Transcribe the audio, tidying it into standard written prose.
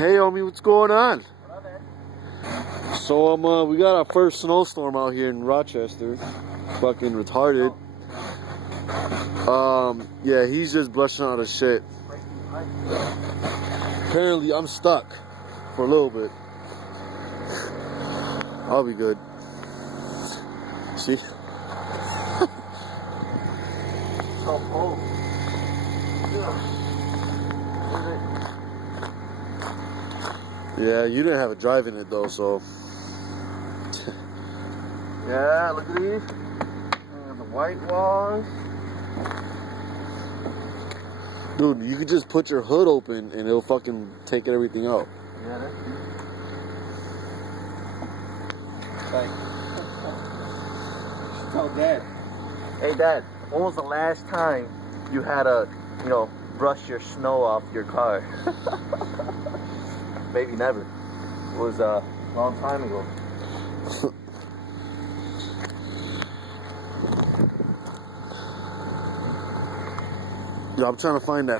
Hey, homie, what's going on? What up, man? So, we got our first snowstorm out here in Rochester. Fucking retarded. Yeah, he's just blushing out of shit. Apparently, I'm stuck for a little bit. I'll be good. See? So cold. Yeah, you didn't have a drive in it though, so. Yeah, look at these. The white walls. Dude, you could just put your hood open and it'll fucking take everything out. Yeah, that's like, tell Dad. Hey, Dad, when was the last time you had to, brush your snow off your car? Maybe never. It was a long time ago. Dude, I'm trying to find that